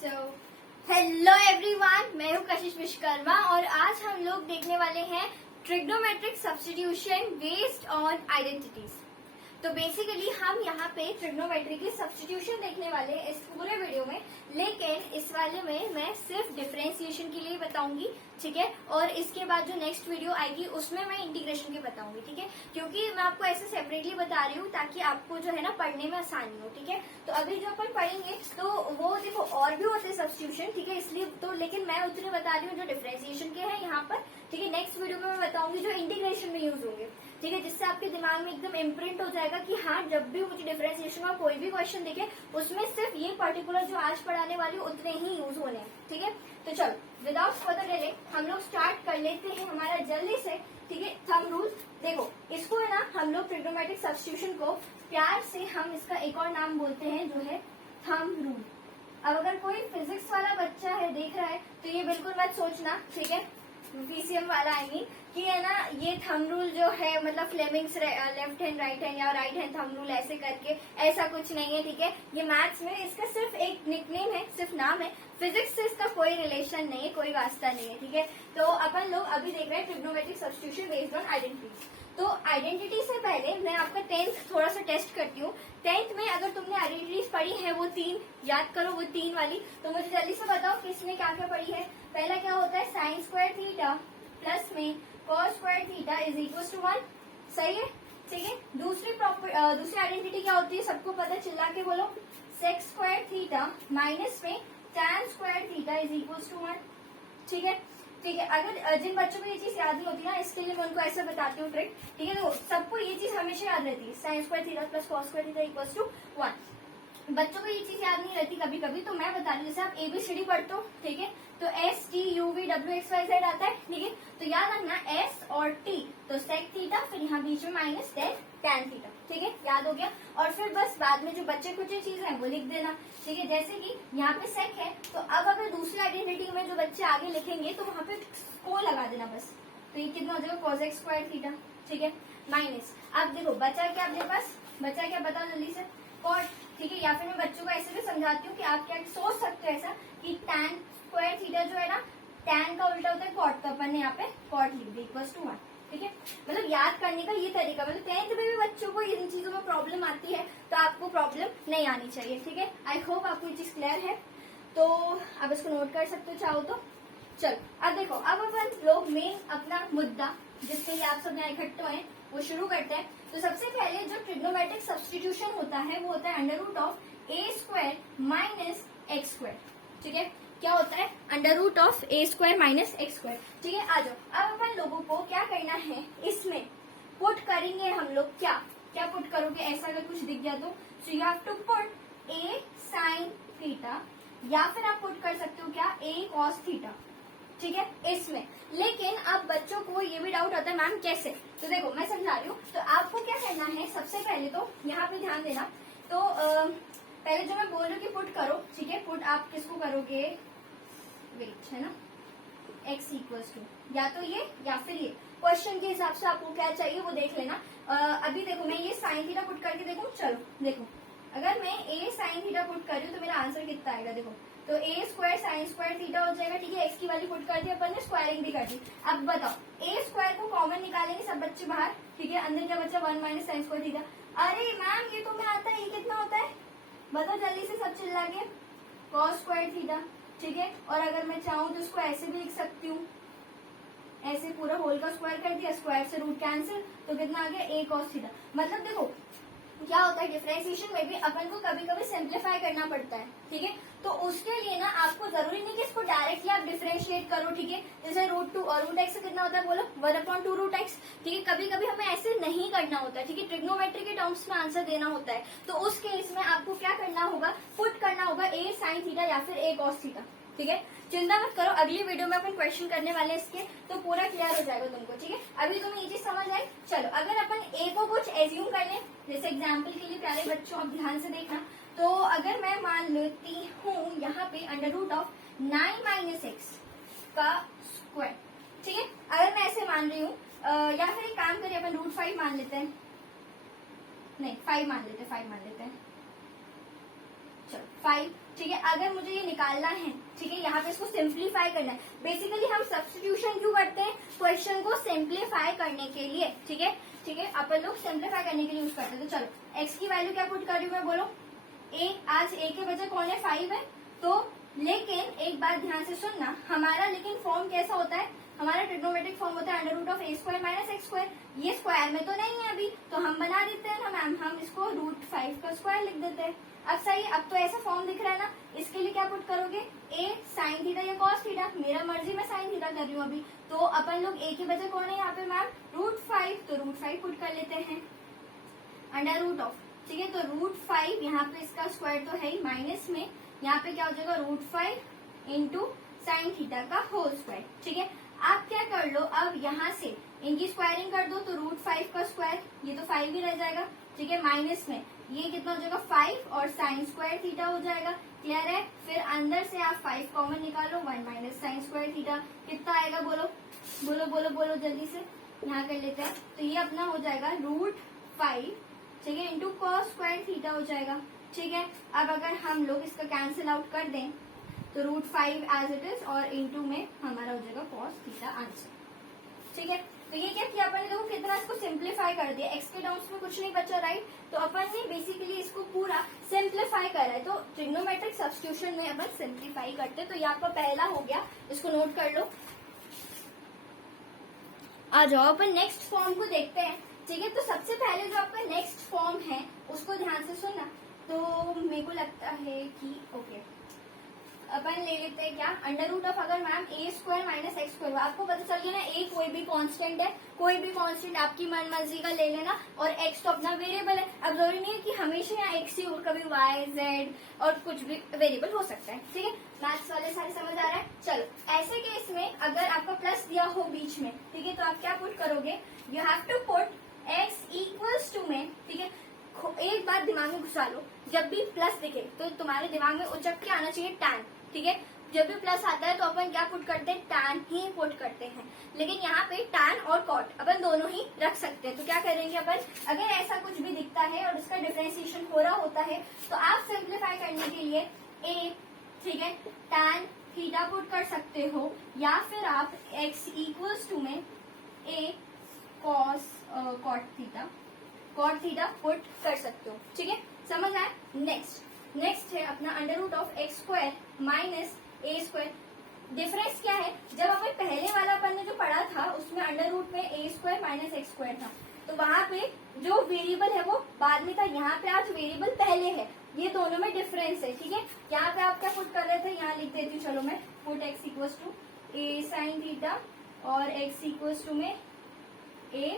So hello everyone, मैं हूँ कशिश विश्वकर्मा और आज हम लोग देखने वाले हैं trigonometric substitution based on identities. तो बेसिकली हम यहाँ पे ट्रिग्नोमेट्री की सब्स्टिट्यूशन देखने वाले हैं इस पूरे वीडियो में, लेकिन इस वाले में मैं सिर्फ डिफरेंशिएशन के लिए बताऊंगी, ठीक है। और इसके बाद जो नेक्स्ट वीडियो आएगी उसमें मैं इंटीग्रेशन के बताऊंगी, ठीक है। क्योंकि मैं आपको ऐसे सेपरेटली बता रही हूँ ताकि आपको जो है ना पढ़ने में आसानी हो, ठीक है। तो अभी जो अपन पढ़ेंगे तो वो देखो और भी होते हैं सब्स्टिट्यूशन, ठीक है, इसलिए तो, लेकिन मैं उतने बता रही हूँ जो डिफरेंशिएशन के हैं यहाँ पर, ठीक है। नेक्स्ट वीडियो में मैं बताऊंगी जो इंटीग्रेशन में यूज होंगे, ठीक है, जिससे आपके दिमाग में एकदम इम्प्रिंट हो जाएगा कि हाँ, जब भी मुझे डिफरेंशिएशन का कोई भी क्वेश्चन दिखे उसमें सिर्फ ये पर्टिकुलर जो आज पढ़ाने वाली उतने ही यूज होने हैं, ठीक है। तो चलो विदाउट फर्दर डिले हम लोग स्टार्ट कर लेते हैं हमारा जल्दी से, ठीक है। थंब रूल देखो, इसको है ना हम लोग ट्रिग्नोमेट्रिक सब्स्टिट्यूशन को प्यार से हम इसका एक और नाम बोलते हैं जो है थंब रूल। अब अगर कोई फिजिक्स वाला बच्चा है देख रहा है तो ये बिल्कुल मत सोचना, ठीक है, पीसीएम वाला आई मीन, कि है ना ये थंब रूल जो है मतलब Fleming's left hand right hand या राइट हैंड थंब रूल ऐसे करके, ऐसा कुछ नहीं है, ठीक है। ये मैथ्स में इसका सिर्फ एक निकनेम है, सिर्फ नाम है, फिजिक्स से इसका कोई रिलेशन नहीं है, कोई वास्ता नहीं है, ठीक है। तो अपन लोग अभी देख रहे हैं trigonometric substitution based on identities. तो आइडेंटिटी से पहले मैं आपका 10th थोड़ा सा टेस्ट करती हूँ। 10th में अगर तुमने आइडेंटिटीज पढ़ी है वो 3 याद करो, वो 3 वाली, तो मुझे जल्दी से बताओ किसने क्या क्या पढ़ी है। पहला क्या होता है, साइन स्क्वायर थीटा प्लस में cos square theta is equal to 1, सही है, ठीक है। दूसरी आइडेंटिटी क्या होती है, सबको पता, चिल्ला के बोलो, सेक स्क्वायर थीटा माइनस में tan square theta is equal to 1, ठीक है, ठीक है। अगर जिन बच्चों को ये चीज याद नहीं होती ना, इसके लिए मैं उनको ऐसे बताती हूँ ट्रिक, ठीक है। देखो सबको ये चीज हमेशा याद रहती है, sine square theta plus cos square theta equal to 1। बच्चों को ये चीज याद नहीं रहती कभी कभी, तो मैं बता रही हूँ, जैसे आप एबीसीडी पढ़ते हो, ठीक है, तो S T U V W X Y Z आता है, ठीक है। तो याद रखना एस और टी, तो सेक थीटा, फिर यहाँ बीच में माइनस टैन थीटा, ठीक है, याद हो गया। और फिर बस बाद में जो बच्चे कुछ चीज है वो लिख देना, ठीक है। जैसे कि यहाँ पे सेक है, तो अब अगर दूसरी आइडेंटिटी में जो बच्चे आगे लिखेंगे तो वहाँ पे को लगा देना बस, तो ये कितना हो जाएगा, कॉसेक स्क्वायर थीटा, ठीक है, माइनस। अब देखो बचा क्या अपने पास, बचा क्या बताओ जल्दी से, कॉट, ठीक है। या फिर मैं बच्चों को ऐसे भी समझाती हूँ कि आप क्या सोच सकते हो ऐसा कि टैन स्क्वायर थीटा जो है ना, टैन का उल्टा होता है कॉट, तो अपन ने यहाँ पे कॉट लिख दी इक्वल टू 1, ठीक है। मतलब याद करने का ये तरीका, मतलब 10th में भी बच्चों को इन चीजों में प्रॉब्लम आती है तो आपको प्रॉब्लम नहीं आनी चाहिए, ठीक है। आई होप आपको ये चीज क्लियर है, तो आप इसको नोट कर सकते हो चाहो तो। चलो अब देखो, अब अपन लोग मेन अपना मुद्दा जिसके लिए आप सब यहाँ इकट्ठे हैं वो शुरू करते हैं। तो सबसे पहले जो ट्रिग्नोमेट्रिक सब्स्टिट्यूशन होता है वो होता है under root of a square minus x square, ठीक है। क्या होता है, under root of a square minus x square, ठीक है। आ जाओ, अब अपन लोगों को क्या करना है, इसमें पुट करेंगे हम लोग, क्या क्या पुट करोगे, ऐसा अगर कुछ दिख गया तो so you have to put a sine theta, या फिर आप पुट कर सकते हो क्या, ए कॉस थीटा, ठीक है, इसमें। लेकिन अब बच्चों को ये भी डाउट आता है मैम कैसे, तो देखो मैं समझा रही हूँ। तो आपको क्या करना है, सबसे पहले तो यहाँ पे ध्यान देना, तो पहले जो मैं बोल रही हूँ कि पुट करो, ठीक है। पुट आप किसको करोगे, वेट है ना, x इक्वल्स टू या तो ये या फिर ये, क्वेश्चन के हिसाब से आपको क्या चाहिए वो देख लेना। अभी देखो मैं ये साइन थीटा पुट करके देखूँ, चलो देखो, अगर मैं a साइन थीटा पुट कर रही हूँ तो मेरा आंसर कितना आएगा, देखो, तो ए स्क्वायर साइन स्क्वायर थीटा हो जाएगा, ठीक है। एक्स की वैल्यू पुट कर दी अपन ने, स्क्वायरिंग भी कर दी। अब बताओ ए स्क्वायर को कॉमन निकालेंगे सब बच्चे बाहर, ठीक है, अंदर क्या बचा, 1 माइनस साइन स्क्वायर थीटा। अरे मैम ये तो मैं आता है, ये कितना होता है बताओ जल्दी से, सब चिल्ला के, कॉस स्क्वायर थीटा, ठीक है। और अगर मैं चाहूँ तो इसको ऐसे भी लिख सकती हूँ, ऐसे पूरा होल का स्क्वायर कर दिया, स्क्वायर से रूट कैंसिल, तो कितना आ गया, ए कॉस थीटा। मतलब देखो क्या होता है, डिफरेंशिएशन में भी अपन को कभी कभी सिंप्लीफाई करना पड़ता है, ठीक है। तो उसके लिए ना आपको जरूरी नहीं कि इसको डायरेक्टली आप डिफरेंशिएट करो, ठीक है। जैसे रूट 2 और रूट एक्स कितना होता है बोलो, 1/2 रूट एक्स, ठीक है। कभी कभी हमें ऐसे नहीं करना होता है, ठीक है, ट्रिग्नोमेट्री के टर्म्स में आंसर देना होता है, तो उस केस में आपको क्या करना होगा, पुट करना होगा ए साइन थीटा या फिर ए कॉस थीटा, ठीक है। चिंता मत करो, अगली वीडियो में अपन क्वेश्चन करने वाले इसके, तो पूरा क्लियर हो जाएगा तुमको, ठीक है। अभी तुम्हें ये चीज समझ आए। चलो अगर अपन ए को कुछ एज्यूम कर लें, जैसे एग्जाम्पल के लिए प्यारे बच्चों आप ध्यान से देखना, तो अगर मैं मान लेती हूँ यहाँ पे under root of 9 minus x का स्क्वायर, ठीक है, अगर मैं ऐसे मान रही हूँ, या फिर एक काम करिए अपन रूट 5 मान लेते हैं, नहीं 5 मान लेते हैं, चलो 5, ठीक है। अगर मुझे ये निकालना है, ठीक है, यहाँ पे इसको सिंप्लीफाई करना है। बेसिकली हम सब्स्टिट्यूशन क्यों करते हैं? क्वेश्चन को सिंप्लीफाई करने के लिए, ठीक है, ठीक है, अपन लोग सिंप्लीफाई करने के लिए यूज करते हैं। तो चलो x की वैल्यू क्या पुट कर रही हूँ मैं, बोलो a। आज a के बजाय कौन है? 5 है। तो लेकिन एक बात ध्यान से सुनना, हमारा लेकिन फॉर्म कैसा होता है? हमारा ट्रिग्नोमेट्रिक फॉर्म होता है under root of a² minus x²। ये स्क्वायर में तो नहीं है अभी, तो हम बना देते हैं ना मैम, हम इसको √5 का स्क्वायर लिख देते हैं। अब सही, अब तो ऐसा फॉर्म दिख रहा है ना, इसके लिए क्या पुट करोगे? a साइन थीटा या कॉस थीटा? मेरा मर्जी में साइन थीटा कर रही हूँ अभी, तो अपन लोग a के बजाय कौन है यहाँ पे मैम? √5, तो √5 पुट कर लेते हैं अंडर रूट ऑफ, ठीक है। तो √5 यहाँ पे इसका स्क्वायर तो है ही, माइनस में यहाँ पे क्या हो जाएगा? √5 इंटू साइन थीटा का होल स्क्वायर, ठीक है। आप क्या कर लो, अब यहाँ से इनकी स्क्वायरिंग कर दो, तो √5 का स्क्वायर, ये तो 5 ही रह जाएगा, ठीक है। माइनस में ये कितना हो जाएगा? 5 और साइन स्क्वायर थीटा हो जाएगा। क्लियर है? फिर अंदर से आप 5 कॉमन निकालो, 1 माइनस साइन स्क्वायर थीटा, कितना आएगा? बोलो बोलो बोलो बोलो जल्दी से, यहाँ कर लेते हैं। तो ये अपना हो जाएगा √5, ठीक है, इंटू कॉस स्क्वायर थीटा हो जाएगा, ठीक है। अब अगर हम लोग इसका कैंसिल आउट कर दें तो √5 एज इट इज और इंटू में हमारा हो जाएगा कॉस थीटा आंसर, ठीक है। तो ये क्या किया अपन ने? देखो कितना इसको सिंप्लीफाई कर दिया, एक्स के टर्म्स में कुछ नहीं बचा, राइट। तो अपन ने बेसिकली इसको पूरा सिंप्लीफाई करा है। तो ट्रिग्नोमेट्रिक सब्स्टिट्यूशन में अपन सिंप्लीफाई करते, तो ये आपका पहला हो गया, इसको नोट कर लो। आ जाओ अपन नेक्स्ट फॉर्म को देखते हैं, ठीक है। तो सबसे पहले जो आपका नेक्स्ट फॉर्म है उसको ध्यान से सुनना। तो मेरे को लगता है कि ओके, अपन ले लेते हैं क्या? अंडर रूट ऑफ, अगर मैम a² माइनस x², आपको पता चल गया ना, a कोई भी कांस्टेंट है, कोई भी कांस्टेंट आपकी मन मर्जी का ले लेना, और x तो अपना वेरिएबल है। अब जरूरी नहीं है कि हमेशा यहाँ x ही हो, कभी y, z और कुछ भी वेरिएबल हो सकता है, ठीक है। मैथ्स वाले सारे समझ आ रहा है? चलो, ऐसे केस में अगर आपका प्लस दिया हो बीच में, ठीक है, तो आप क्या पुट करोगे? You have to put x equals to में, ठीक है। एक बात दिमाग में घुसा लो, जब भी प्लस दिखे तो तुम्हारे दिमाग में उचक के आना चाहिए टैन, ठीक है। जब भी प्लस आता है तो अपन क्या पुट करते हैं? टैन ही पुट करते हैं। लेकिन यहाँ पे टैन और कॉट अपन दोनों ही रख सकते हैं। तो क्या करेंगे अपन, अगर ऐसा कुछ भी दिखता है और उसका डिफरेंशिएशन हो रहा होता है, तो आप सिंप्लीफाई करने के लिए a, ठीक है, टैन थीटा पुट कर सकते हो, या फिर आप x इक्वल्स टू में a cos cot theta put कर सकते हो, ठीक है। समझ आया? नेक्स्ट है अपना under root of x² minus a²। Difference क्या है? जब अपन पहले वाला अपन ने जो पढ़ा था उसमें अंडर रूट में a² माइनस x² था, तो वहां पे जो वेरिएबल है वो बाद में था, यहाँ पे आज वेरिएबल पहले है। ये दोनों में डिफरेंस है, ठीक है। यहाँ पे आप क्या पुट कर रहे थे? यहाँ लिख देती हूँ, चलो मैं put x equals to a sine theta और x इक्वल्स टू में a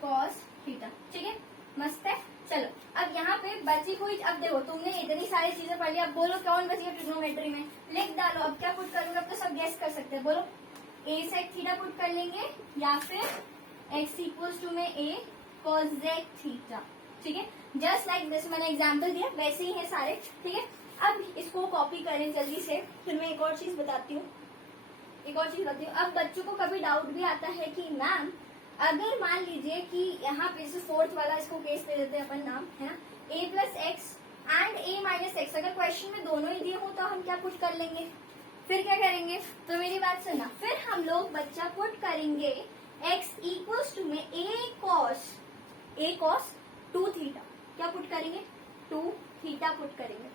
कॉस थीटा, ठीक है, मस्त है। चलो, अब यहाँ पे बची हुई, अब देखो तुमने इतनी सारी चीजें पढ़ ली, अब बोलो कौन बची है ट्रिग्नोमेट्री में? लिख डालो। अब क्या पुट करूंगा? अब तो सब गेस कर सकते हैं, बोलो a सेक थीटा पुट कर लेंगे, या फिर x इक्वल्स टू में a कोसेक थीटा, ठीक है। जस्ट लाइक दिस, मैंने एग्जाम्पल दिया वैसे ही है सारे, ठीक है। अब इसको कॉपी करें जल्दी से, फिर मैं एक और चीज बताती हूँ। अब बच्चों को कभी डाउट भी आता है कि मैम अगर मान लीजिए कि यहाँ पे से फोर्थ वाला इसको केस दे देते हैं अपन नाम, है ना, a plus x and a minus x, अगर क्वेश्चन में दोनों ही दिए हो तो हम क्या पुट कर लेंगे? फिर क्या करेंगे? तो मेरी बात सुनना, फिर हम लोग बच्चा पुट करेंगे x इक्वल्स टू में a कॉस 2 थीटा, क्या पुट करेंगे? 2 थीटा पुट करेंगे।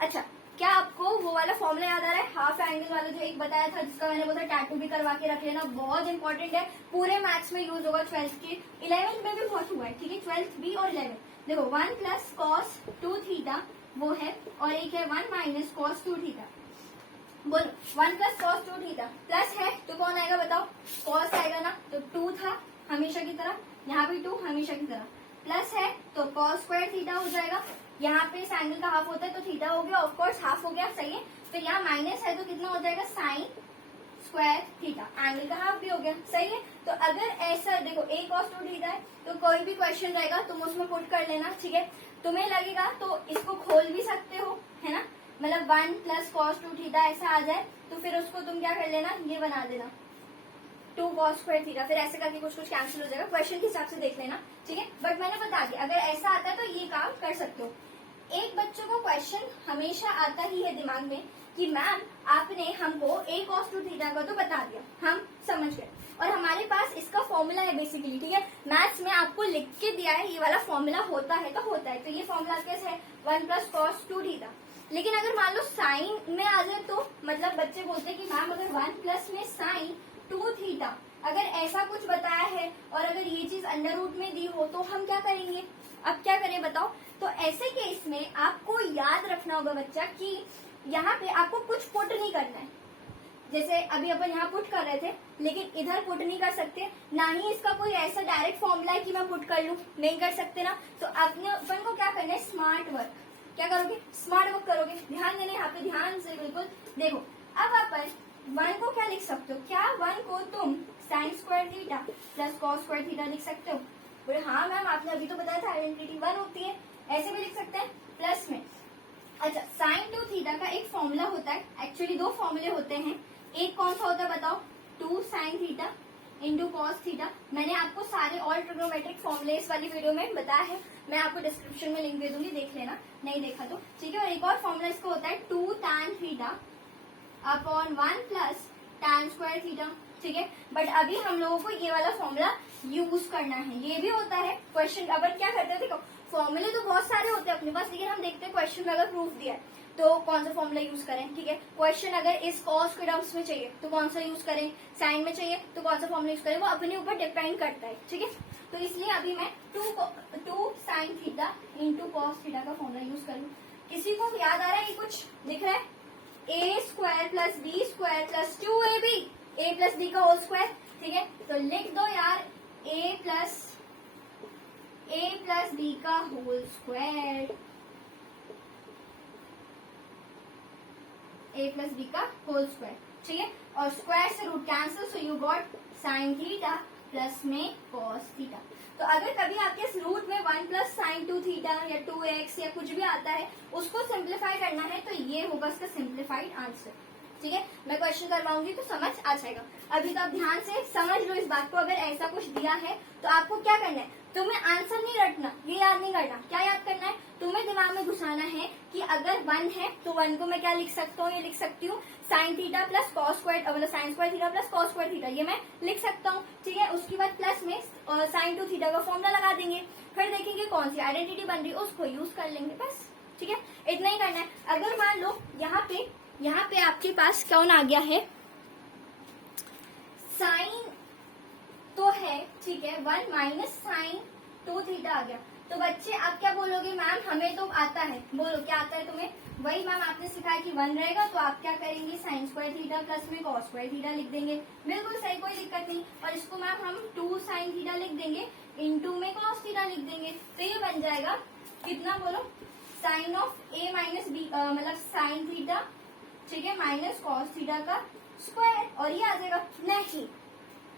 अच्छा, क्या आपको वो वाला फॉर्मूला याद आ रहा है? हाफ एंगल वाला जो एक बताया था, जिसका मैंने बोला टैटू भी करवा के रख लेना, बहुत इंपॉर्टेंट है, पूरे मैथ्स में यूज होगा, 12th के, 11th में भी बहुत हुआ है, ठीक है, 12th भी और 11th। देखो 1 प्लस कॉस 2 थीटा वो है, और एक है 1 माइनस कॉस 2 थीटा। बोलो 1 प्लस कॉस 2 थीटा, प्लस है तो कौन आएगा बताओ? कॉस आएगा ना, तो 2 था हमेशा की तरह, यहाँ भी 2 हमेशा की तरह, प्लस है तो कॉस स्क्वायर थीटा हो जाएगा। यहाँ पे इस एंगल का हाफ होता है तो थीटा हो गया, ऑफ कोर्स हाफ हो गया, सही है। फिर यहाँ माइनस है तो कितना हो जाएगा? साइन स्क्वायर थीटा, एंगल का हाफ भी हो गया, सही है। तो अगर ऐसा देखो a cos 2 थीटा है, तो कोई भी क्वेश्चन रहेगा तुम उसमें पुट कर लेना, ठीक है। तुम्हें लगेगा तो इसको खोल भी सकते हो, है ना, मतलब 1 प्लस cos 2 थीटा ऐसा आ जाए तो फिर उसको तुम क्या कर लेना, ये बना देना 2 cos स्क्वायर थीटा, फिर ऐसे करके कुछ कैंसिल हो जाएगा, क्वेश्चन के हिसाब से देख लेना, ठीक है। बट मैंने बता दिया अगर ऐसा आता है तो ये काम कर सकते हो। एक बच्चों को क्वेश्चन हमेशा आता ही है दिमाग में कि मैम आपने हमको a cos 2 थीटा का तो बता दिया, हम समझ गए और हमारे पास इसका फॉर्मूला है बेसिकली, ठीक है। मैथ्स में आपको लिख के दिया है ये वाला फॉर्मूला होता है तो होता है, तो ये फॉर्मूला कैसे है 1 प्लस कॉस 2 थीटा। लेकिन अगर मान लो साइन में आ जाए तो मतलब बच्चे बोलते हैं कि मैम अगर 1 प्लस में साइन 2 थीटा अगर ऐसा कुछ बताया है और अगर ये चीज अंडर रूट में दी हो तो हम क्या करेंगे, अब क्या करें बताओ। तो ऐसे केस में आपको याद रखना होगा बच्चा कि यहाँ पे आपको कुछ पुट नहीं करना है। जैसे अभी अपन यहाँ पुट कर रहे थे लेकिन इधर पुट नहीं कर सकते, ना ही इसका कोई ऐसा डायरेक्ट फॉर्मूला है कि मैं पुट कर लूं, नहीं कर सकते ना। तो अपने अपन को क्या करना है, स्मार्ट वर्क। क्या करोगे, स्मार्ट वर्क करोगे। ध्यान देना यहाँ पे, ध्यान से बिल्कुल देखो। अब अपन 1 को क्या लिख सकते हो, क्या 1 को तुम sign square theta plus cos square theta लिख सकते हो। बोले हाँ मैम आपने अभी तो बताया था आइडेंटिटी 1 होती है, ऐसे भी लिख सकते हैं प्लस में। अच्छा, साइन 2 थीटा का एक फॉर्मूला होता है, एक्चुअली 2 फॉर्मूले होते हैं। एक कौन सा होता है बताओ, 2 sine theta into cos theta. मैंने आपको सारे ऑल ट्रिग्नोमेट्रिक फॉर्मूले इस वाली वीडियो में बताया है, मैं आपको डिस्क्रिप्शन में लिंक दे दूंगी, देख लेना नहीं देखा तो, ठीक है। और एक और फॉर्मूला इसका होता है 2 tan theta upon 1 plus tan square theta, ठीक है। बट अभी हम लोगों को ये वाला फॉर्मूला यूज करना है। ये भी होता है क्वेश्चन, अपन क्या करते हैं देखो, फॉर्मूले तो बहुत सारे होते हैं अपने पास, लेकिन हम देखते हैं क्वेश्चन में अगर प्रूफ दिया है तो कौन सा फॉर्मूला यूज करें, ठीक है। क्वेश्चन अगर इस कॉस के टर्म्स में चाहिए तो कौन सा यूज करें, साइन में चाहिए तो कौन सा फॉर्मूला यूज करें, वो अपने ऊपर डिपेंड करता है, ठीक है। तो इसलिए अभी मैं 2 sine theta into cos theta का फॉर्मूला यूज करूँ। किसी को याद आ रहा है, ये कुछ दिख रहा है, a square plus b square plus 2ab, a plus b का होल स्क्वायर, ठीक है। तो लिख दो यार a प्लस बी का whole square, a plus b का होल स्क्वायर, ठीक है। और स्क्वायर से root cancel, so you got sine theta plus में कॉस थीटा। तो अगर कभी आपके इस रूट में 1 प्लस साइन 2 थीटा या 2x या कुछ भी आता है, उसको सिंप्लीफाई करना है तो ये होगा इसका सिंप्लीफाइड आंसर, ठीक है। मैं क्वेश्चन करवाऊंगी तो समझ आ जाएगा। अभी तो आप ध्यान से समझ लो इस बात को। अगर ऐसा कुछ दिया है तो आपको क्या करना है, तुम्हें आंसर नहीं रटना, ये याद नहीं करना। क्या याद करना है, तुम्हें दिमाग में घुसाना है कि अगर 1 है तो 1 को मैं क्या लिख सकता हूँ, ये लिख सकती हूँ sine theta plus cos square, मतलब sine square theta plus cos square theta, ये मैं लिख सकता हूँ, ठीक है। उसके बाद प्लस में साइन 2 थीटा का फॉर्मूला लगा देंगे, फिर देखेंगे कौन सी आइडेंटिटी बन रही है उसको यूज कर लेंगे, बस, ठीक है। इतना ही करना है। अगर मान लो यहाँ पे आपके पास कौन आ गया है, साइन तो है, ठीक है, 1 माइनस साइन 2 थीटा आ गया, तो बच्चे आप क्या बोलोगे, मैम हमें तो आता है। बोलो क्या आता है तुम्हें, वही मैम आपने सिखाया कि 1 रहेगा तो आप क्या करेंगे, साइन स्क्वायर थीटा प्लस में कॉस स्क्वायर थीटा लिख देंगे, बिल्कुल सही, कोई दिक्कत नहीं। और इसको मैम हम 2 साइन थीटा लिख देंगे, इंटू में कॉस थीटा लिख देंगे, तो ये बन जाएगा कितना बोलो, sine of a minus b, मतलब साइन थीटा, ठीक है, माइनस कॉस थीटा का स्क्वायर, और ये आ जाएगा। नहीं,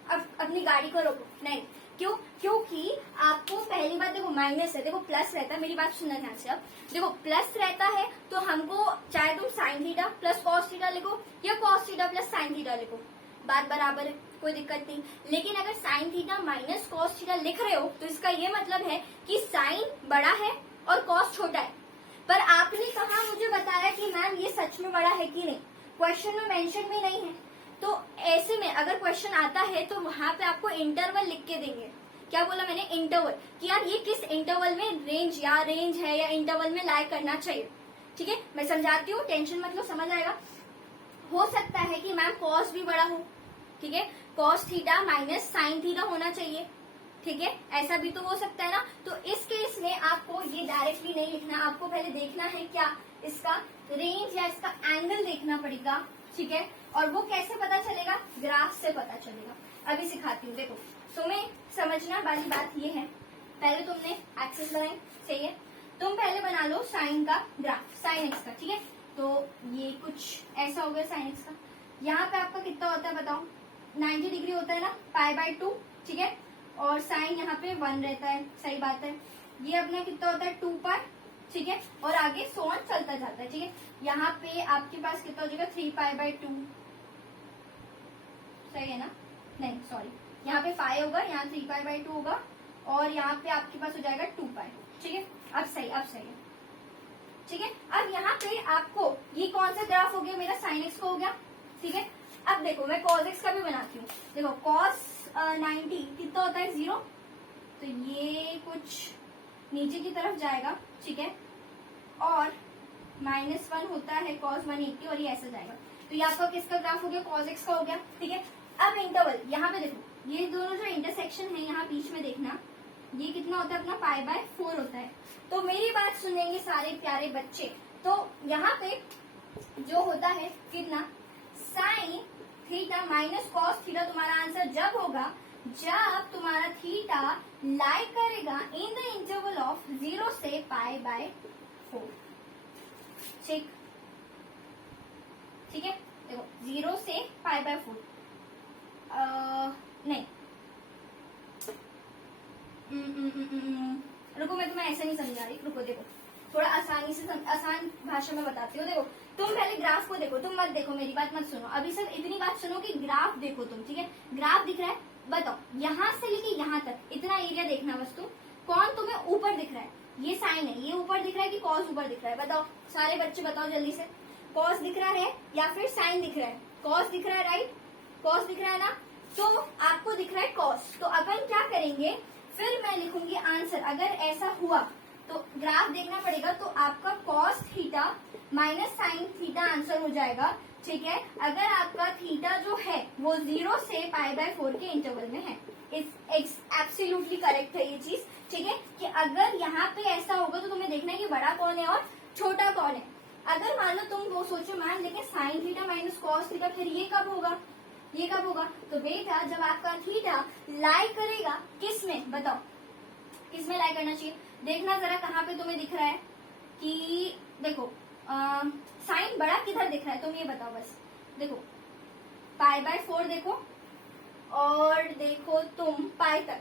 अब अपनी गाड़ी को रोको, नहीं, क्यों, क्योंकि आपको पहली बात देखो माइनस है, देखो प्लस रहता है, मेरी बात सुनना ध्यान से। अब देखो प्लस रहता है तो हमको चाहे तुम sign theta plus cos theta लिखो या cos theta plus sine theta लिखो, बात बराबर है, कोई दिक्कत नहीं। लेकिन अगर sine theta minus cos theta लिख रहे हो तो इसका ये मतलब है कि साइन बड़ा है और कॉस छोटा है। पर आपने कहा मुझे बताया कि मैम ये सच में बड़ा है कि नहीं, क्वेश्चन में मेंशन भी नहीं है। तो ऐसे में अगर क्वेश्चन आता है तो वहां पे आपको इंटरवल लिख के देंगे। क्या बोला मैंने, इंटरवल, कि यार ये किस इंटरवल में रेंज है या इंटरवल में लाई करना चाहिए, ठीक है। मैं समझाती हूँ, टेंशन मतलब समझ आएगा। हो सकता है कि मैम कॉस भी बड़ा हो, ठीक है, cos theta minus sine theta होना चाहिए, ठीक है, ऐसा भी तो हो सकता है ना। तो इस केस में आपको ये डायरेक्टली नहीं लिखना, आपको पहले देखना है क्या इसका रेंज या इसका एंगल देखना पड़ेगा, ठीक है। और वो कैसे पता चलेगा, ग्राफ से पता चलेगा। अभी सिखाती हूँ, देखो तुम्हें समझना वाली बात ये है, पहले तुमने एक्सिस बनाई, सही है, तुम पहले बना लो साइन का ग्राफ, साइन एक्स का, ठीक है। तो ये कुछ ऐसा हो गया साइन एक्स का, यहाँ पे आपका कितना होता है बताओ, 90 डिग्री होता है ना, π/2, ठीक है। और साइन यहाँ पे 1 रहता है, सही बात है। ये अपना कितना होता है 2π, ठीक है, और आगे सो ऑन चलता जाता है, ठीक है। यहाँ पे आपके पास कितना हो जाएगा 3π/2, सही है ना, नहीं सॉरी, यहाँ पे 5 होगा, यहाँ 3π/2 होगा, और यहाँ पे आपके पास हो जाएगा 2π, ठीक है। अब सही है, ठीक है। अब यहाँ पे आपको ये कौन सा ग्राफ हो गया, मेरा साइन एक्स का हो गया, ठीक है। अब देखो मैं कॉस एक्स का भी बनाती हूँ। देखो कॉस 90 कितना होता है, 0, तो ये कुछ नीचे की तरफ जाएगा, ठीक है, और -1 होता है cos 180 और ये ऐसा जाएगा। तो ये आपका किसका ग्राफ हो गया, cos x का हो गया, ठीक है। अब इंटरवल यहाँ पे देखो, ये दोनों जो इंटरसेक्शन है यहाँ बीच में देखना, ये कितना होता है अपना π/4 होता है। तो मेरी बात सुनेंगे सारे प्यारे बच्चे, तो यहाँ पे जो होता है कितना, sine theta minus cos theta तुम्हारा आंसर जब होगा जब तुम्हारा थीटा लाई करेगा इन द इंटरवल ऑफ 0 से π/4, ठीक, ठीक है। देखो 0 से π/4 नहीं, रुको मैं तुम्हें ऐसा नहीं समझा रही, रुको देखो थोड़ा आसान भाषा में बताती हूँ। देखो तुम पहले ग्राफ को देखो, तुम मत देखो, मेरी बात मत सुनो, अभी सिर्फ इतनी बात सुनो कि ग्राफ देखो तुम, ठीक है। ग्राफ दिख रहा है, बताओ यहाँ से लेके यहाँ तक इतना एरिया देखना बस तुम, कौन तुम्हें ऊपर दिख रहा है, ये साइन है, ये ऊपर दिख रहा है कि कॉस ऊपर दिख रहा है, बताओ सारे बच्चे बताओ जल्दी से, कॉस दिख रहा है या फिर साइन दिख रहा है, कॉस दिख रहा है, राइट, कॉस दिख रहा है ना, तो आपको दिख रहा है कॉस। तो अपन क्या करेंगे, फिर मैं लिखूंगी आंसर, अगर ऐसा हुआ तो ग्राफ देखना पड़ेगा, तो आपका cos theta minus sine theta answer हो जाएगा, ठीक है। अगर आपका थीटा जो है वो 0 से π/4 के इंटरवल में है, एब्सोल्युटली करेक्ट है ये चीज, ठीक है। कि अगर यहाँ पे ऐसा होगा तो तुम्हें देखना है कि बड़ा कौन है और छोटा कौन है। अगर मान लो तुम वो सोचो मैम लेकिन sine theta minus cos theta, फिर ये कब होगा, ये कब होगा, तो बेटा जब आपका थीटा लाई करेगा किस में, बताओ किस में लाई करना चाहिए, देखना जरा कहाँ पे तुम्हें दिख रहा है कि देखो साइन बड़ा किधर दिख रहा है, तुम ये बताओ बस। देखो π/4 देखो और देखो तुम पाई तक,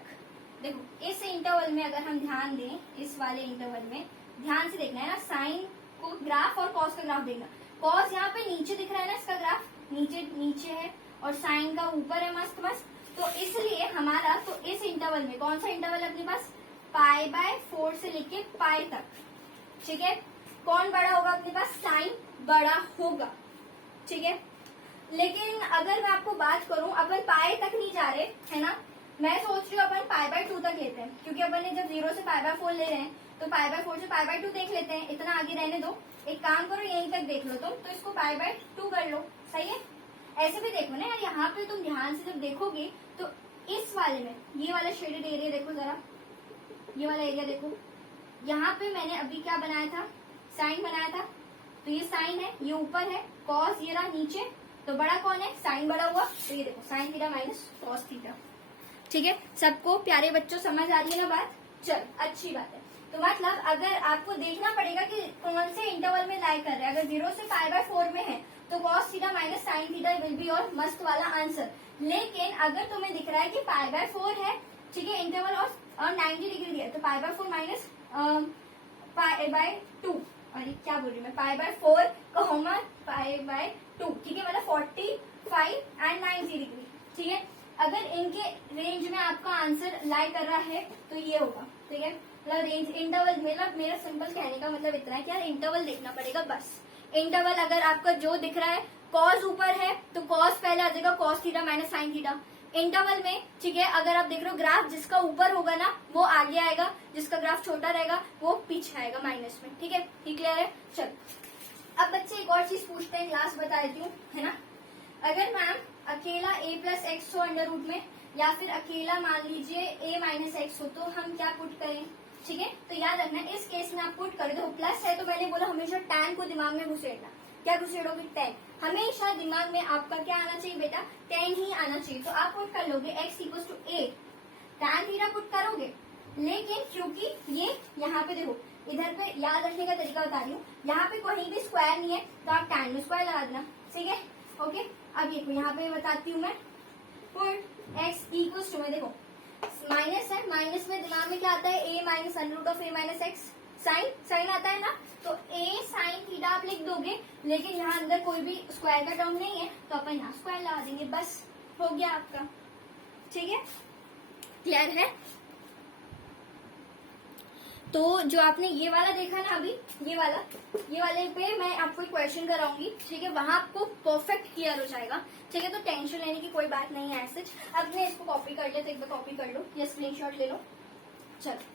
देखो इस इंटरवल में अगर हम ध्यान दें, इस वाले इंटरवल में ध्यान से देखना है ना, साइन को ग्राफ और कॉस का ग्राफ देखना। कॉस यहाँ पे नीचे दिख रहा है ना, इसका ग्राफ नीचे है और साइन का ऊपर है मस्त मस्त, तो इसलिए हमारा तो इस इंटरवल में कौन सा इंटरवल है अपने पास, π/4 से लेके पाई तक, ठीक है। कौन बड़ा होगा अपने पास, साइन बड़ा होगा, ठीक है। लेकिन अगर मैं आपको बात करूं, अपन पाई तक नहीं जा रहे है ना, मैं सोच रही हूँ अपन π/2 तक लेते हैं, क्योंकि अपन ने जब 0 से π/4 ले रहे हैं तो π/4 से π/2 देख लेते हैं, इतना आगे रहने दो, एक काम करो यहीं तक देख लो तुम, तो इसको π/2 कर लो, सही है। ऐसे भी देखो ना यार, यहाँ पे तुम ध्यान से जब देखोगे तो इस वाले में ये वाला शेडेड एरिया देखो जरा, ये वाला एरिया देखो, यहाँ पे मैंने अभी क्या बनाया था, साइन बनाया था, तो ये साइन है, ये ऊपर है, कॉस ये रहा नीचे, तो बड़ा कौन है, साइन बड़ा हुआ, तो ये देखो sine theta minus cos theta, ठीक है। सबको प्यारे बच्चों समझ आ रही है ना बात, चल अच्छी बात है। तो मतलब अगर आपको देखना पड़ेगा कि कौन से इंटरवल में लाई कर रहे हैं, अगर 0 से π/4 में है तो cos theta minus sine theta will be your मस्त वाला आंसर। लेकिन अगर तुम्हें दिख रहा है कि π/4 है, ठीक है, इंटरवल और 90 डिग्री दिया, तो π/4 माइनस π/2, अरे क्या बोल रही मैं, π/4 कहोमा π/2, ठीक है, मतलब 45 एंड 90 डिग्री, ठीक है। अगर इनके रेंज में आपका आंसर लाई कर रहा है तो ये होगा, ठीक है। मतलब रेंज इंटरवल, मेरा सिंपल कहने का मतलब इतना है कि यार इंटरवल देखना पड़ेगा बस। इंटरवल अगर आपका जो दिख रहा है कॉस ऊपर है तो कॉस पहले आ जाएगा, cos theta minus sine theta interval में, ठीक है। अगर आप देख रहे हो ग्राफ जिसका ऊपर होगा ना वो आगे आएगा, जिसका ग्राफ छोटा रहेगा वो पीछे आएगा माइनस में, ठीक है। ठीक क्लियर है, चल अब बच्चे एक और चीज पूछते हैं, क्लास बता देती हूँ, है ना। अगर मैम अकेला a+x हो अंडर रूट में, या फिर अकेला मान लीजिए a-x हो, तो हम क्या पुट करें, ठीक है। तो याद रखना इस केस में आप पुट करें तो प्लस है, तो मैंने बोला हमेशा tan को दिमाग में घुसेड़ना, क्या घुसेड़ोगे, tan, हमेशा दिमाग में आपका क्या आना चाहिए बेटा, tan ही आना चाहिए। तो आप पुट कर लोगे x equal to a, tan theta put करोगे, लेकिन क्योंकि ये यहाँ पे देखो, इधर पे याद रखने का तरीका बता रही हूँ, यहाँ पे कहीं भी स्क्वायर नहीं है तो आप tan में स्क्वायर लगा देना, ठीक है, ओके। अब देखो यहाँ पे बताती हूँ मैं, पुट x इक्वल टू, मैं देखो माइनस है, माइनस में दिमाग में क्या आता है, a minus under root of a minus x, sine आता है ना, तो a साइन थीटा आप लिख दोगे, लेकिन यहाँ अंदर कोई भी स्क्वायर का टर्म नहीं है तो अपन यहाँ स्क्वायर लगा देंगे, बस हो गया आपका, ठीक है, क्लियर है। तो जो आपने ये वाला देखा ना अभी, ये वाले पे मैं आपको एक क्वेश्चन कराऊंगी, ठीक है, वहां आपको परफेक्ट क्लियर हो जाएगा, ठीक है। तो टेंशन लेने की कोई बात नहीं है ऐसे। अब मैं इसको कॉपी कर ले तो एक बार कॉपी कर लो या स्क्रीनशॉट ले लो। चलो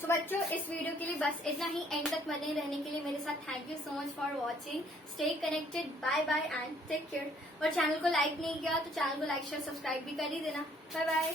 सो बच्चों, इस वीडियो के लिए बस इतना ही। एंड तक बने रहने के लिए मेरे साथ thank you so much for watching. Stay connected, bye bye and take care. और चैनल को लाइक नहीं किया तो चैनल को लाइक शेयर सब्सक्राइब भी कर ही देना। Bye bye.